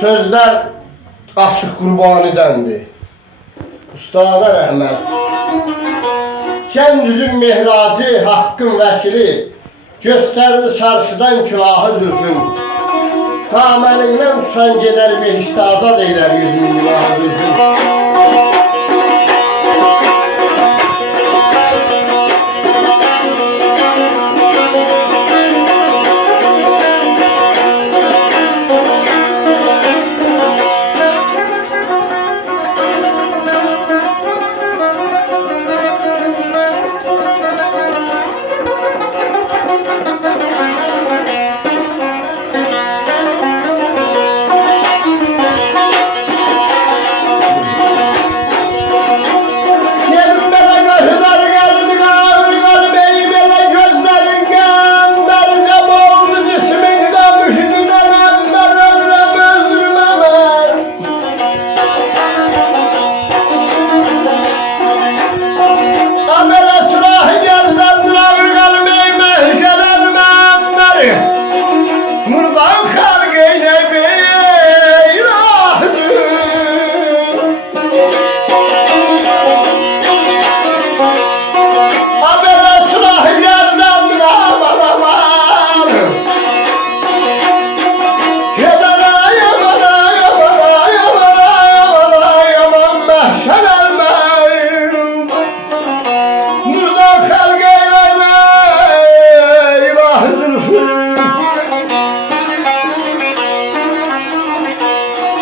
Sözler Aşık Qurbani'dendir. Ustada rəhmət. Gəncüzün mihracı, haqqın vəkili, göstərdi çarşıdan külahı zülfün. Ta mənimdən tutan gedər behişdə azad eylər yüzünün günahı zülfün.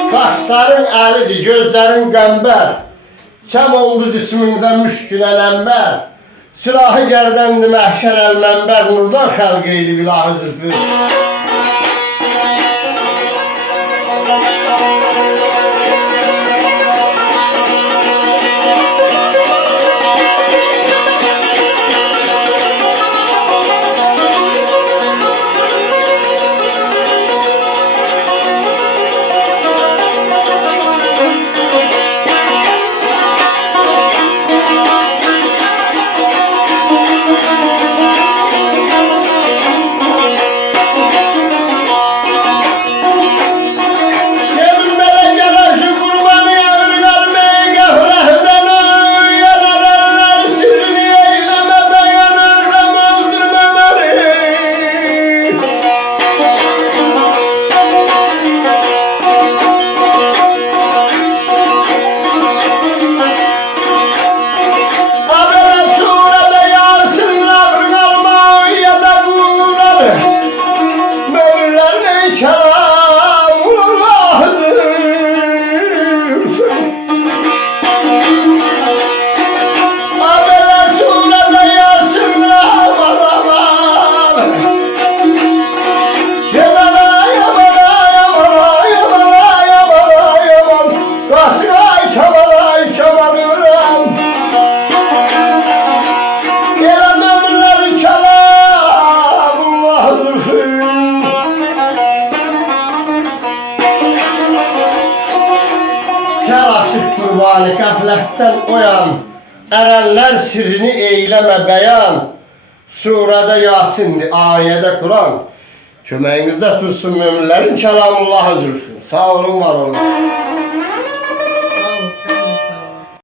Qaşların əlidir, gözlərin qəmbər, Çəm oldu cismində müşkünə ləmbər, Silahı gərdəndi məhşər əl-mənbər, Nurdan xəlq eyli vilahı zülfür. Kər Aşık Qurbani qəflətdən oyan, ərənlər sirrini eyləmə bəyan, surədə Yasindir, ayədə Quran, köməyinizdə dursun möminlərin kəlamullahı zülfün. Sağ olun, var olun.